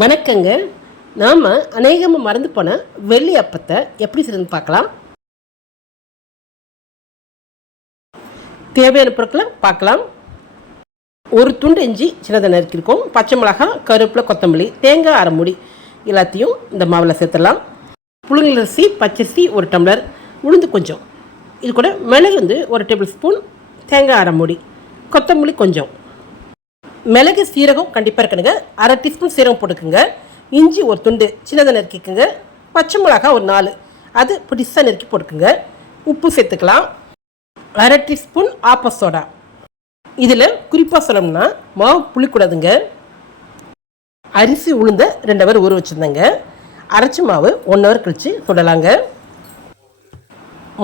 வணக்கங்க. நாம் அநேகமாக மறந்து போன வெள்ளி அப்பத்தை எப்படி செய்யணும்னு பார்க்கலாம். தேவையான பொருட்களை பார்க்கலாம். ஒரு துண்டு இஞ்சி சின்னதாக நறுக்கியிருக்கோம், பச்சை மிளகாய், கருவேப்பிலை, கொத்தமல்லி, தேங்காய் அரை மூடி எல்லாத்தையும் இந்த மாவில் சேர்த்துடலாம். புழுங்கலரிசி, பச்சரிசி 1 டம்ளர், உளுந்து கொஞ்சம், இது கூட மிளகு 1 டேபிள் ஸ்பூன், தேங்காய் அரை மூடி, கொத்தமல்லி கொஞ்சம், மிளகு சீரகம் கண்டிப்பாக இருக்கணுங்க, அரை டீஸ்பூன் சீரகம் போட்டுக்குங்க, இஞ்சி 1 துண்டு சின்னதாக நறுக்கிக்குங்க, பச்சை மிளகாய் ஒரு 4 அது பிடிசாக நறுக்கி போட்டுக்குங்க, உப்பு சேர்த்துக்கலாம், அரை டீஸ்பூன் ஆப்ப சோடா. இதில் குறிப்பாக சொல்லணும்னா மாவு புளிக்கூடாதுங்க. அரிசி உளுந்த 2 ஹவர் ஊற வச்சுருந்தேங்க. அரைச்சி மாவு 1 ஹவர் கழித்து சுடலாங்க.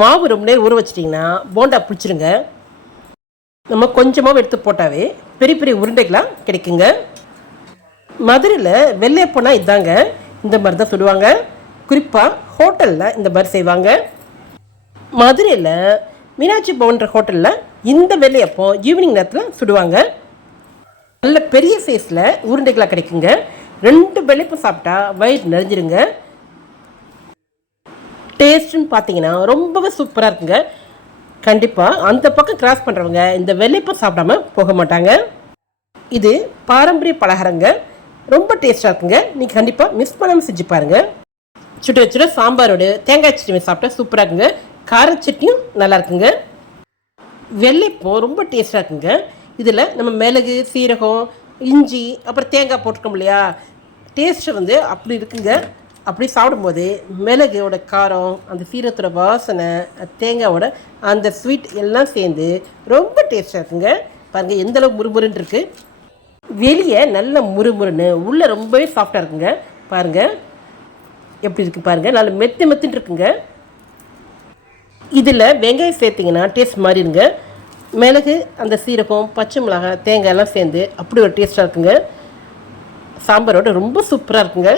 மாவு ரொம்ப நேரம் ஊற வச்சிட்டிங்கன்னா போண்டா பிடிச்சிருங்க. நம்ம கொஞ்சமாக எடுத்து போட்டாவே பெரிய பெரிய உருண்டைகளாக கிடைக்குங்க. மதுரையில் வெள்ளையப்போனா இதாங்க, இந்த மாதிரி தான் சுடுவாங்க. குறிப்பாக ஹோட்டலில் இந்த மாதிரி செய்வாங்க. மதுரையில் மீனாட்சி பவன்ற ஹோட்டலில் இந்த வெள்ளையப்போ ஈவினிங் நேரத்தில் சுடுவாங்க. நல்ல பெரிய சைஸில் உருண்டைகளாக கிடைக்குங்க. 2 வெள்ளையப்பம் சாப்பிட்டா வயிறு நிறைஞ்சிருங்க. டேஸ்ட்டுன்னு பார்த்தீங்கன்னா ரொம்பவே சூப்பராக இருக்குங்க. கண்டிப்பாக அந்த பக்கம் கிராஸ் பண்ணுறவங்க இந்த வெள்ளைப்பம் சாப்பிடாம போக மாட்டாங்க. இது பாரம்பரிய பலகாரங்க, ரொம்ப டேஸ்ட்டாக இருக்குங்க. நீங்கள் கண்டிப்பாக மிஸ் பண்ணாமல் செஞ்சு பாருங்கள். சுட சுட சாம்பாரோடு தேங்காய் சட்னி சாப்பிட்டா சூப்பராக இருக்குங்க. கார சட்னியும் நல்லா இருக்குங்க. வெள்ளைப்பம் ரொம்ப டேஸ்ட்டாக இருக்குங்க. இதில் நம்ம மிளகு, சீரகம், இஞ்சி, அப்புறம் தேங்காய் போட்டிருக்கோம் இல்லையா, டேஸ்ட்டு அப்படி இருக்குங்க. அப்படி சாப்பிடும்போது மிளகோட காரம், அந்த சீரகத்தோட வாசனை, தேங்காயோட அந்த ஸ்வீட் எல்லாம் சேர்ந்து ரொம்ப டேஸ்ட்டாக இருக்குங்க. பாருங்கள் எந்தளவு முறுமுறுன்னு இருக்குது. வெளியே நல்ல முறுமுறுன்னு, உள்ளே ரொம்பவே சாஃப்டாக இருக்குங்க. பாருங்கள் எப்படி இருக்குது பாருங்கள், நல்ல மெத்துன்னு இருக்குங்க. இதில் வெங்காயம் சேர்த்திங்கன்னா டேஸ்ட் மாறிடுங்க. மிளகு, அந்த சீரகம், பச்சை மிளகாய், தேங்காய் எல்லாம் சேர்ந்து அப்படி ஒரு டேஸ்ட்டாக இருக்குங்க. சாம்பாரோட ரொம்ப சூப்பராக இருக்குங்க.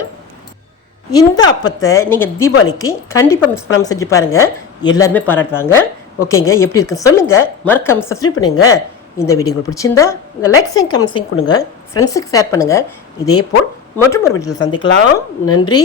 இந்த அப்பத்தை நீங்கள் தீபாவளிக்கு கண்டிப்பாக மிஸ் பண்ணாமல் செஞ்சு பாருங்கள். எல்லாருமே பாராட்டுவாங்க. ஓகேங்க, எப்படி இருக்குன்னு சொல்லுங்கள். மறக்காமல் சப்ஸ்கிரைப் பண்ணுங்கள். இந்த வீடியோ உங்களுக்கு பிடிச்சிருந்தா உங்கள் லைக்ஸையும் கமெண்ட்ஸையும் கொடுங்க, ஃப்ரெண்ட்ஸுக்கு ஷேர் பண்ணுங்கள். இதே போல் மற்றும் ஒரு வீடியோவில் சந்திக்கலாம். நன்றி.